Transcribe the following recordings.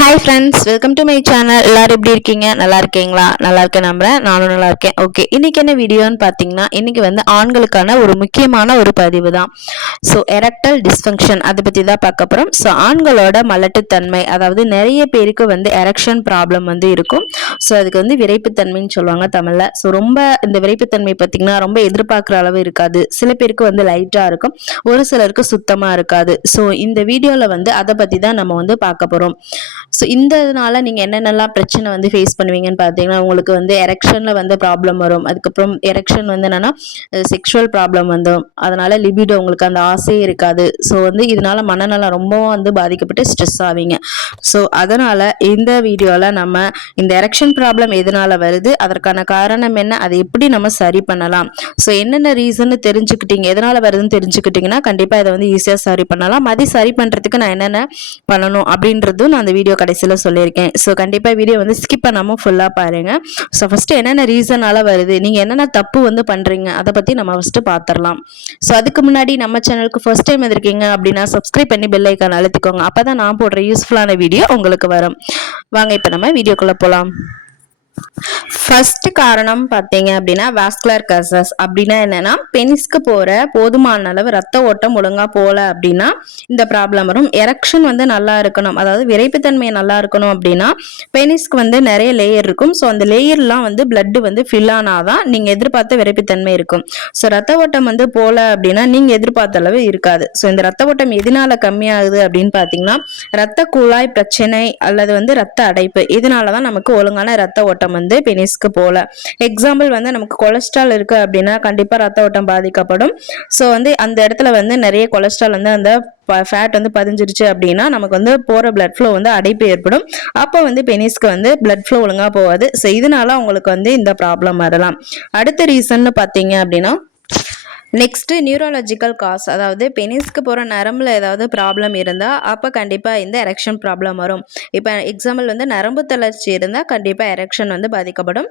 Hi friends, welcome to my channel. எல்லாரும் எப்படி இருக்கீங்க? நல்லா இருக்கீங்களா? நல்லா இருக்கேன் நம்புறேன். நானும் நல்லா இருக்கேன். ஓகே, இன்னைக்கு என்ன வீடியோன்னு பார்த்தீங்கன்னா, இன்னைக்கு வந்து ஆண்களுக்கான ஒரு முக்கியமான ஒரு பதிவு தான். ஸோ எரெக்டல் டிஸ்ஃபங்க்ஷன் அதை பற்றி தான் பார்க்க போகிறோம். ஸோ ஆண்களோட மலட்டுத்தன்மை, அதாவது நிறைய பேருக்கு வந்து எரெக்ஷன் ப்ராப்ளம் வந்து இருக்கும். ஸோ அதுக்கு வந்து விரைப்புத்தன்மைன்னு சொல்லுவாங்க தமிழில். ஸோ ரொம்ப இந்த விரைப்புத்தன்மை பார்த்தீங்கன்னா ரொம்ப எதிர்பார்க்குற அளவு இருக்காது. சில பேருக்கு வந்து லைட்டாக இருக்கும், ஒரு சிலருக்கு சுத்தமாக இருக்காது. ஸோ இந்த வீடியோவில் வந்து அதை பற்றி தான் நம்ம வந்து பார்க்க போகிறோம். ஸோ இதனால நீங்கள் என்னென்னலாம் பிரச்சனை வந்து ஃபேஸ் பண்ணுவீங்கன்னு பார்த்தீங்கன்னா, உங்களுக்கு வந்து எரெக்ஷனில் வந்து ப்ராப்ளம் வரும். அதுக்கப்புறம் எரெக்ஷன் வந்து என்னென்னா செக்ஷுவல் ப்ராப்ளம் வந்துடும். அதனால் லிபிடோ உங்களுக்கு அந்த ஆசையே இருக்காது. ஸோ வந்து இதனால் மனநலம் ரொம்பவும் வந்து பாதிக்கப்பட்டு ஸ்ட்ரெஸ் ஆவீங்க. ஸோ அதனால் இந்த வீடியோவில் நம்ம இந்த எரெக்ஷன் ப்ராப்ளம் எதனால் வருது, அதற்கான காரணம் என்ன, அதை எப்படி நம்ம சரி பண்ணலாம், ஸோ என்னென்ன ரீசன்னு தெரிஞ்சுக்கிட்டீங்க, எதனால் வருதுன்னு தெரிஞ்சுக்கிட்டிங்கன்னா கண்டிப்பாக இதை வந்து ஈஸியாக சரி பண்ணலாம். அதை சரி பண்ணுறதுக்கு நான் என்னென்ன பண்ணணும் அப்படின்றதும் நான் அந்த வீடியோ கடைசியில் சொல்லியிருக்கேன். ஸோ கண்டிப்பாக வீடியோ வந்து ஸ்கிப் பண்ணாமல் ஃபுல்லாக பாருங்கள். ஸோ ஃபஸ்ட்டு என்னென்ன ரீசனால் வருது, நீங்கள் என்னென்ன தப்பு வந்து பண்ணுறீங்க, அதை பற்றி நம்ம ஃபஸ்ட்டு பார்த்துடலாம். ஸோ அதுக்கு முன்னாடி நம்ம சேனலுக்கு ஃபர்ஸ்ட் டைம் வந்திருக்கீங்க அப்படின்னா சப்ஸ்கிரைப் பண்ணி பெல் ஐக்கான் அழுத்திக்கோங்க. அப்போ தான் நான் போடுற யூஸ்ஃபுல்லான வீடியோ உங்களுக்கு வரும். வாங்க இப்போ நம்ம வீடியோக்குள்ளே போகலாம். ஃபர்ஸ்ட் காரணம் பார்த்தீங்க அப்படின்னா வாஸ்குலர் காசஸ். அப்படின்னா என்னன்னா, பெனிஸ்க்கு போகிற போதுமான அளவு ரத்த ஓட்டம் ஒழுங்காக போகல அப்படின்னா இந்த ப்ராப்ளம் வரும். எரெக்ஷன் வந்து நல்லா இருக்கணும், அதாவது விரைப்புத்தன்மை நல்லா இருக்கணும் அப்படின்னா பெனிஸ்க்கு வந்து நிறைய லேயர் இருக்கும். ஸோ அந்த லேயர்லாம் வந்து பிளட் வந்து ஃபில் ஆனாதான் நீங்கள் எதிர்பார்த்த விரைப்புத்தன்மை இருக்கும். ஸோ ரத்த ஓட்டம் வந்து போகல அப்படின்னா நீங்கள் எதிர்பார்த்த அளவு இருக்காது. ஸோ இந்த ரத்த ஓட்டம் எதனால கம்மியாகுது அப்படின்னு பார்த்தீங்கன்னா, ரத்த குழாய் பிரச்சனை அல்லது வந்து ரத்த அடைப்பு, இதனால தான் நமக்கு ஒழுங்கான ரத்த ஓட்டம் வந்து பெனிஸ்க்கு போல. எக்ஸாம்பிள் வந்து நமக்கு கொலஸ்ட்ரால் இருக்கு அப்படின்னா கண்டிப்பா ரத்த ஓட்டம் பாதிக்கப்படும். ஸோ வந்து அந்த இடத்துல வந்து நிறைய கொலஸ்ட்ரால் வந்து அந்த ஃபேட் வந்து பதிஞ்சிருச்சு அப்படின்னா நமக்கு வந்து போற பிளட் ஃப்ளோ வந்து அடைப்பு ஏற்படும். அப்போ வந்து பெனிஸ்க்கு வந்து பிளட் ஃப்ளோ ஒழுங்கா போகாது. ஸோ இதனால உங்களுக்கு வந்து இந்த ப்ராப்ளம் வரலாம். அடுத்த ரீசன் பார்த்தீங்க அப்படின்னா, நெக்ஸ்ட் நியூரலாஜிக்கல் காஸ், அதாவது பெனிஸ்க்கு போகிற நரம்பில் ஏதாவது ப்ராப்ளம் இருந்தால் அப்போ கண்டிப்பாக இந்த எரெக்ஷன் ப்ராப்ளம் வரும். இப்போ எக்ஸாம்பிள் வந்து நரம்பு தளர்ச்சி இருந்தால் கண்டிப்பாக எரெக்ஷன் வந்து பாதிக்கப்படும்.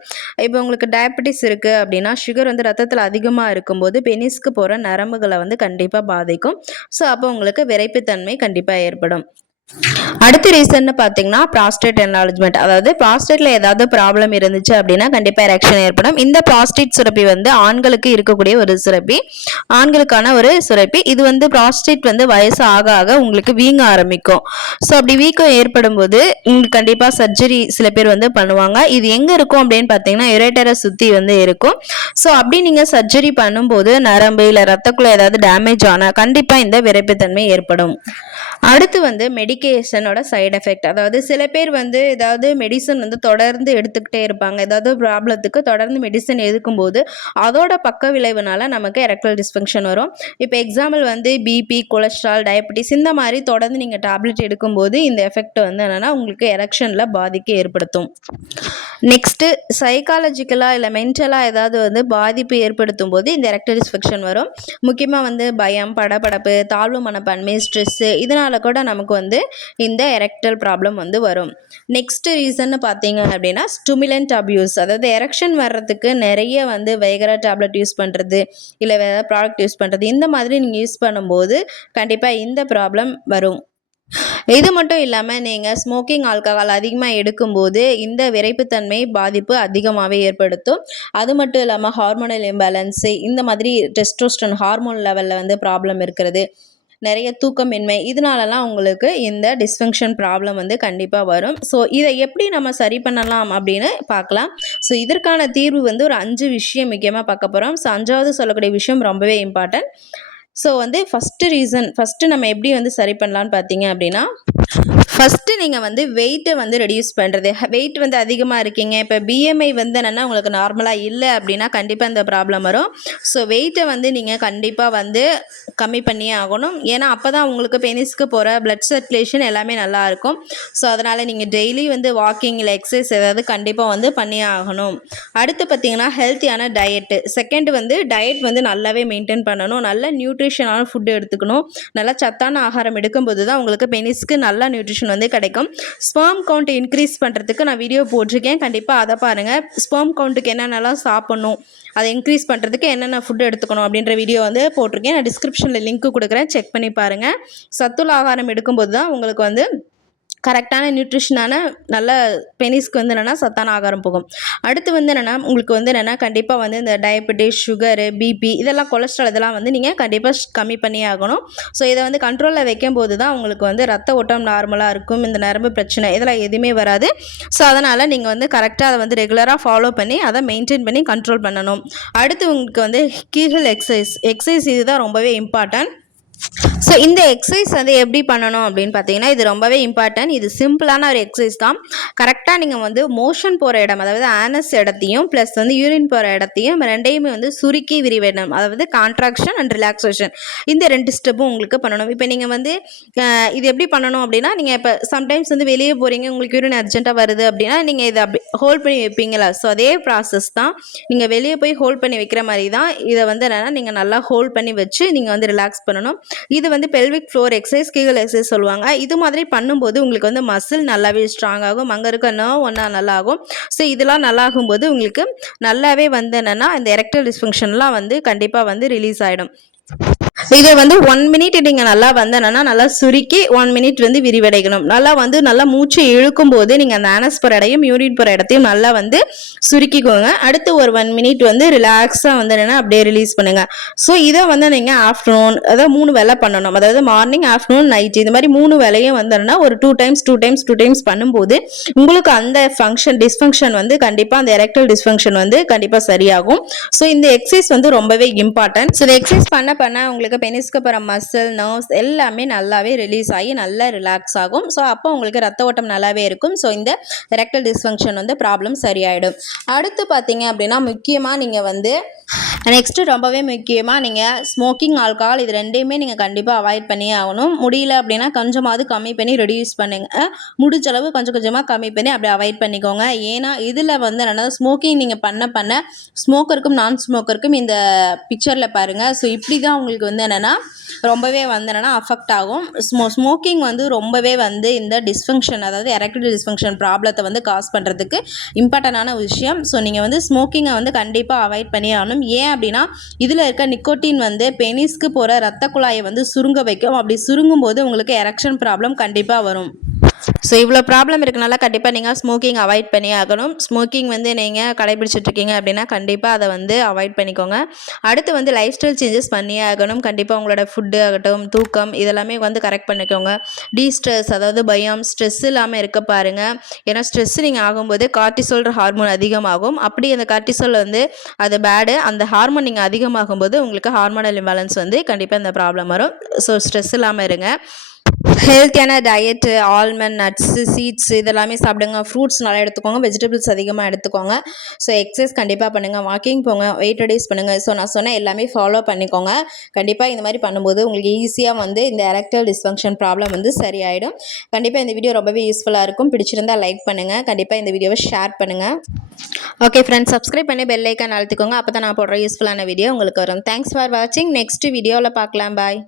இப்போ உங்களுக்கு டயபெட்டிஸ் இருக்குது அப்படின்னா சுகர் வந்து ரத்தத்தில் அதிகமாக இருக்கும்போது பெனிஸ்க்கு போகிற நரம்புகளை வந்து கண்டிப்பாக பாதிக்கும். ஸோ அப்போ உங்களுக்கு விரைப்புத்தன்மை கண்டிப்பாக ஏற்படும். அடுத்த ரீசன் பார்த்தீங்கன்னா ப்ராஸ்டேட் என்லார்ஜ்மெண்ட், அதாவது ப்ராஸ்டேட்ல ஏதாவது ப்ராப்ளம் இருந்துச்சு அப்படின்னா கண்டிப்பாக எரெக்ஷன் ஏற்படும். இந்த ப்ராஸ்டேட் சுரப்பி வந்து ஆண்களுக்கு இருக்கக்கூடிய ஒரு சுரப்பி, ஆண்களுக்கான ஒரு சுரப்பி. இது வந்து ப்ராஸ்டேட் வந்து வயசு ஆக ஆக உங்களுக்கு வீங்க ஆரம்பிக்கும். ஸோ அப்படி வீக்கம் ஏற்படும் போது உங்களுக்கு கண்டிப்பாக சர்ஜரி சில பேர் வந்து பண்ணுவாங்க. இது எங்கே இருக்கும் அப்படின்னு பார்த்தீங்கன்னா யுரேட்டரை சுற்றி வந்து இருக்கும். ஸோ அப்படி நீங்கள் சர்ஜரி பண்ணும்போது நரம்பு இல்லை ரத்தக்குள்ள ஏதாவது டேமேஜ் ஆனால் கண்டிப்பாக இந்த விரைப்புத்தன்மை ஏற்படும். அடுத்து வந்து மெடிக்கேஷனோட சைடு எஃபெக்ட், அதாவது சில பேர் வந்து ஏதாவது மெடிசன் வந்து தொடர்ந்து எடுத்துக்கிட்டே இருப்பாங்க. ஏதாவது ப்ராப்ளத்துக்கு தொடர்ந்து மெடிசன் எடுக்கும்போது அதோட பக்க விளைவுனால நமக்கு எரெக்டல் டிஸ்ஃபங்க்ஷன் வரும். இப்போ எக்ஸாம்பிள் வந்து பிபி, கொலஸ்ட்ரால், டயபெட்டிஸ் இந்த மாதிரி தொடர்ந்து நீங்கள் டேப்லெட் எடுக்கும்போது இந்த எஃபெக்ட் வந்து என்னென்னா உங்களுக்கு எரெக்ஷனில் பாதிக்க ஏற்படுத்தும். நெக்ஸ்ட்டு சைக்காலஜிக்கலாக இல்லை மென்டலாக ஏதாவது வந்து பாதிப்பு ஏற்படுத்தும் போது இந்த எரெக்டல் டிஸ்ஃபங்க்ஷன் வரும். முக்கியமாக வந்து பயம், படபடப்பு, தாழ்வு மனப்பான்மை, ஸ்ட்ரெஸ்ஸு, இதனால் கூட நமக்கு வந்து இந்த எரெக்டல் ப்ராப்ளம் வந்து வரும். நெக்ஸ்ட் ரீசன் பார்த்தீங்க அப்படின்னா ஸ்டிமுலன்ட் அபியூஸ், அதாவது எரெக்ஷன் வர்றதுக்கு நிறைய வந்து வைகரா டேப்லெட் யூஸ் பண்ணுறது இல்லை வேறு ப்ராடக்ட் யூஸ் பண்ணுறது, இந்த மாதிரி நீங்கள் யூஸ் பண்ணும்போது கண்டிப்பாக இந்த ப்ராப்ளம் வரும். இது மட்டும் இல்லாமல் நீங்கள் ஸ்மோக்கிங், ஆல்கஹால் அதிகமாக எடுக்கும்போது இந்த விரைப்புத்தன்மை பாதிப்பு அதிகமாகவே ஏற்படுத்தும். அது மட்டும் இல்லாமல் ஹார்மோனல் இம்பேலன்ஸு, இந்த மாதிரி டெஸ்டோஸ்டரோன் ஹார்மோன் லெவலில் வந்து ப்ராப்ளம் இருக்கிறது, நிறைய தூக்கமின்மை, இதனாலலாம் உங்களுக்கு இந்த டிஸ்ஃபங்க்ஷன் ப்ராப்ளம் வந்து கண்டிப்பாக வரும். ஸோ இதை எப்படி நம்ம சரி பண்ணலாம் அப்படின்னு பார்க்கலாம். ஸோ இதற்கான தீர்வு வந்து ஒரு 5 விஷயம் முக்கியமாக பார்க்க போகிறோம். ஸோ 5வது சொல்லக்கூடிய விஷயம் ரொம்பவே இம்பார்ட்டன்ட். ஸோ வந்து ஃபஸ்ட்டு நம்ம எப்படி வந்து சரி பண்ணலான்னு பார்த்தீங்க அப்படின்னா, ஃபஸ்ட்டு நீங்கள் வந்து வெயிட்டை வந்து ரெடியூஸ் பண்ணுறது. வெயிட் வந்து அதிகமாக இருக்கீங்க, இப்போ பிஎம்ஐ வந்து என்னென்னா உங்களுக்கு நார்மலாக இல்லை அப்படின்னா கண்டிப்பாக இந்த ப்ராப்ளம் வரும். ஸோ வெயிட்டை வந்து நீங்கள் கண்டிப்பாக வந்து கம்மி பண்ணியே ஆகணும். ஏன்னா அப்போ தான் உங்களுக்கு பெனிஸ்க்கு போகிற பிளட் சர்க்குலேஷன் எல்லாமே நல்லாயிருக்கும். ஸோ அதனால் நீங்கள் டெய்லி வந்து வாக்கிங் இல்லை எக்ஸசைஸ் ஏதாவது கண்டிப்பாக வந்து பண்ணியே ஆகணும். அடுத்து பார்த்திங்கன்னா ஹெல்த்தியான டயட்டு. செகண்ட் வந்து டயட் வந்து நல்லாவே மெயின்டைன் பண்ணணும். நல்ல நியூட்ரிஷனான ஃபுட்டு எடுத்துக்கணும். நல்லா சத்தான ஆகாரம் எடுக்கும்போது தான் உங்களுக்கு பெனிஸ்க்கு நல்ல நியூட்ரிஷன் வந்து கிடைக்கும். ஸ்பெர்ம் கவுண்ட் இன்க்ரீஸ் பண்ணுறதுக்கு நான் வீடியோ போட்டிருக்கேன், கண்டிப்பாக அதை பாருங்கள். ஸ்பெர்ம் கவுண்ட்டுக்கு என்னென்னலாம் சாப்பிட்ணும், அதை இன்க்ரீஸ் பண்ணுறதுக்கு என்னென்ன ஃபுட் எடுத்துக்கணும் அப்படின்ற வீடியோ வந்து போட்டிருக்கேன். நான் டிஸ்கிரிப்ஷனில் லிங்க் கொடுக்குறேன், செக் பண்ணி பாருங்கள். சத்துள்ள ஆகாரம் எடுக்கும்போது தான் உங்களுக்கு வந்து கரெக்டான நியூட்ரிஷனான நல்ல பெனிஸ்க்கு வந்து என்னென்னா சத்தான ஆகாரம் போகும். அடுத்து வந்து என்னென்னா உங்களுக்கு வந்து என்னென்னா கண்டிப்பாக வந்து இந்த டயபெட்டிஸ், சுகரு, பிபி இதெல்லாம் கொலஸ்ட்ரால் இதெல்லாம் வந்து நீங்கள் கண்டிப்பாக கம்மி பண்ணியே ஆகணும். ஸோ இதை வந்து கண்ட்ரோலில் வைக்கும்போது தான் உங்களுக்கு வந்து ரத்த ஓட்டம் நார்மலாக இருக்கும். இந்த நரம்பு பிரச்சனை இதெல்லாம் எதுவுமே வராது. ஸோ அதனால் நீங்கள் வந்து கரெக்டாக அதை வந்து ரெகுலராக ஃபாலோ பண்ணி அதை மெயின்டைன் பண்ணி கண்ட்ரோல் பண்ணணும். அடுத்து உங்களுக்கு வந்து கீகல் எக்ஸசைஸ் இதுதான் ரொம்பவே இம்பார்ட்டன்ட். ஸோ இந்த எக்ஸசைஸ் வந்து எப்படி பண்ணணும் அப்படின்னு பார்த்தீங்கன்னா இது ரொம்பவே இம்பார்ட்டன்ட். இது சிம்பிளான ஒரு எக்ஸசைஸ் தான். கரெக்டாக நீங்கள் வந்து மோஷன் போகிற இடம் அதாவது ஆனஸ் இடத்தையும் ப்ளஸ் வந்து யூரின் போகிற இடத்தையும் ரெண்டையுமே வந்து சுருக்கி விரிவிடணும். அதாவது கான்ட்ராக்ஷன் அண்ட் ரிலாக்ஸேஷன் இந்த 2 ஸ்டெப்பும் உங்களுக்கு பண்ணணும். இப்போ நீங்கள் வந்து இது எப்படி பண்ணணும் அப்படின்னா நீங்கள் இப்போ சம்டைம்ஸ் வந்து வெளியே போகிறீங்க உங்களுக்கு யூரின் அர்ஜென்ட்டாக வருது அப்படின்னா நீங்கள் இதை அப்படி ஹோல்ட் பண்ணி வைப்பீங்களா? ஸோ அதே ப்ராசஸ் தான். நீங்கள் வெளியே போய் ஹோல்ட் பண்ணி வைக்கிற மாதிரி தான் இதை வந்து என்னென்னா நீங்கள் நல்லா ஹோல்ட் பண்ணி வச்சு நீங்கள் வந்து ரிலாக்ஸ் பண்ணணும். இது வந்து pelvic floor exercise, Kegel exercise சொல்லுவாங்க. இது மாதிரி பண்ணும்போது உங்களுக்கு வந்து மசில் நல்லாவே ஸ்ட்ராங் ஆகும். அங்கே இருக்க நர்வ் ஒன்றா நல்லா ஆகும். ஸோ இதெல்லாம் நல்லா ஆகும்போது உங்களுக்கு நல்லாவே வந்து என்னென்னா இந்த எரெக்டைல் டிஸ்ஃபங்க்ஷன்லாம் வந்து கண்டிப்பாக வந்து ரிலீஸ் ஆகிடும். இதை வந்து 1 மினிட் நீங்கள் நல்லா வந்து என்னென்னா நல்லா சுருக்கி 1 மினிட் வந்து விரிவடைக்கணும். நல்லா மூச்சு இழுக்கும் போது நீங்கள் அந்த ஆனஸ் போகிற இடையும் யூரின் போகிற இடத்தையும் நல்லா வந்து சுருக்கிக்கோங்க. அடுத்து ஒரு 1 மினிட் வந்து ரிலாக்ஸாக வந்து என்னென்னா அப்படியே ரிலீஸ் பண்ணுங்கள். ஸோ இதை வந்து நீங்கள் ஆஃப்டர்நூன் அதாவது 3 வேளை பண்ணணும். அதாவது மார்னிங், ஆஃப்டர்நூன், நைட் இந்த மாதிரி 3 வேளையும் வந்து என்னென்னா ஒரு 2 டைம்ஸ் பண்ணும்போது உங்களுக்கு அந்த டிஸ்ஃபங்க்ஷன் வந்து கண்டிப்பாக அந்த எரெக்டைல் டிஸ்ஃபங்க்ஷன் வந்து கண்டிப்பாக சரியாகும். ஸோ இந்த எக்ஸசைஸ் வந்து ரொம்பவே இம்பார்ட்டன்ட். ஸோ இந்த எக்ஸசைஸ் பண்ண உங்களுக்கு பெனிஸ்க்கு போகிற மசில், நர்வ்ஸ் எல்லாமே நல்லாவே ரிலீஸ் ஆகி நல்லா ரிலாக்ஸ் ஆகும். ஸோ அப்போ உங்களுக்கு ரத்த ஓட்டம் நல்லாவே இருக்கும். ஸோ இந்த எரெக்டைல் டிஸ்ஃபங்க்ஷன் வந்து ப்ராப்ளம் சரியாயிடும். அடுத்து பார்த்தீங்க அப்படின்னா முக்கியமாக நீங்கள் வந்து நெக்ஸ்ட்டு ரொம்பவே முக்கியமாக நீங்கள் ஸ்மோக்கிங், ஆல்கஹால் இது 2யுமே நீங்கள் கண்டிப்பாக அவாய்ட் பண்ணியே ஆகணும். முடியல அப்படின்னா கொஞ்சமாவது கம்மி பண்ணி ரெடியூஸ் பண்ணுங்கள். முடிஞ்ச அளவு கொஞ்சம் கொஞ்சமாக கம்மி பண்ணி அப்படி அவாய்ட் பண்ணிக்கோங்க. ஏன்னா இதில் வந்து என்னென்னா ஸ்மோக்கிங் நீங்கள் பண்ண ஸ்மோக்கருக்கும் நான் ஸ்மோக்கருக்கும் இந்த பிக்சரில் பாருங்கள். ஸோ இப்படி தான் உங்களுக்கு வந்து என்னென்னா ரொம்பவே வந்து என்னென்னா அஃபெக்ட் ஆகும். ஸ்மோக்கிங் வந்து ரொம்பவே வந்து இந்த டிஸ்ஃபங்க்ஷன் அதாவது எரெக்டைல் டிஸ்ஃபங்க்ஷன் ப்ராப்ளத்தை வந்து காஸ் பண்ணுறதுக்கு இம்பார்ட்டண்டான விஷயம். ஸோ நீங்கள் வந்து ஸ்மோக்கிங்கை வந்து கண்டிப்பாக அவாய்ட் பண்ணி ஆகணும். ஏன் அப்படின்னா இதில் இருக்க நிக்கோட்டின் வந்து பெனிஸ்க்கு போகிற ரத்த குழாயை வந்து சுருங்க வைக்கும். அப்படி சுருங்கும் போது உங்களுக்கு எரெக்ஷன் ப்ராப்ளம் கண்டிப்பாக வரும். ஸோ இவ்வளோ ப்ராப்ளம் இருக்கனால கண்டிப்பாக நீங்கள் ஸ்மோக்கிங் அவாய்ட் பண்ணி ஆகணும். ஸ்மோக்கிங் வந்து நீங்கள் கடைபிடிச்சிட்ருக்கீங்க அப்படின்னா கண்டிப்பாக அதை வந்து அவாய்ட் பண்ணிக்கோங்க. அடுத்து வந்து லைஃப் ஸ்டைல் சேஞ்சஸ் பண்ணியே ஆகணும். கண்டிப்பாக உங்களோட ஃபுட்டு ஆகட்டும், தூக்கம் இதெல்லாமே வந்து கரெக்ட் பண்ணிக்கோங்க. ஸ்ட்ரெஸ் அதாவது பயம், ஸ்ட்ரெஸ் இல்லாமல் இருக்க பாருங்கள். ஏன்னா ஸ்ட்ரெஸ் நீங்கள் ஆகும்போது கார்டிசோல் ஹார்மோன் அதிகமாகும். அப்படி அந்த கார்டிசோல் வந்து அது பேடு. அந்த ஹார்மோன் நீங்கள் அதிகமாகும்போது உங்களுக்கு ஹார்மோனல் இம்பேலன்ஸ் வந்து கண்டிப்பாக இந்த ப்ராப்ளம் வரும். ஸோ ஸ்ட்ரெஸ் இல்லாமல் இருங்க. ஹெல்த்தியான டயட்டு, ஆல்மண்ட், நட்ஸு, சீட்ஸ் இதெல்லாமே சாப்பிடுங்க. ஃப்ரூட்ஸ் நல்லா எடுத்துக்கோங்க. வெஜிடபிள்ஸ் அதிகமாக எடுத்துக்கோங்க. ஸோ எக்ஸசைஸ் கண்டிப்பாக பண்ணுங்கள். வாக்கிங் போங்க. வெயிட் ரெடியூஸ் பண்ணுங்கள். ஸோ நான் சொன்ன எல்லாமே ஃபாலோ பண்ணிக்கோங்க. கண்டிப்பாக இந்த மாதிரி பண்ணும்போது உங்களுக்கு ஈஸியாக வந்து இந்த எரெக்டைல் டிஸ்ஃபங்க்ஷன் ப்ராப்ளம் வந்து சரியாயிடும். கண்டிப்பாக இந்த வீடியோ ரொம்பவே யூஸ்ஃபுல்லாக இருக்கும். பிடிச்சிருந்தால் லைக் பண்ணுங்கள். கண்டிப்பாக இந்த வீடியோவை ஷேர் பண்ணுங்கள். ஓகே ஃப்ரெண்ட்ஸ், சப்ஸ்கிரைப் பண்ணி பெல் ஐக்கான் அழுத்திக்கோங்க. அப்போ தான் நான் போடுற யூஸ்ஃபுல்லான வீடியோ உங்களுக்கு வரும். தேங்க்ஸ் ஃபார் வாட்சிங். நெக்ஸ்ட் வீடியோவில் பார்க்கலாம். பாய்.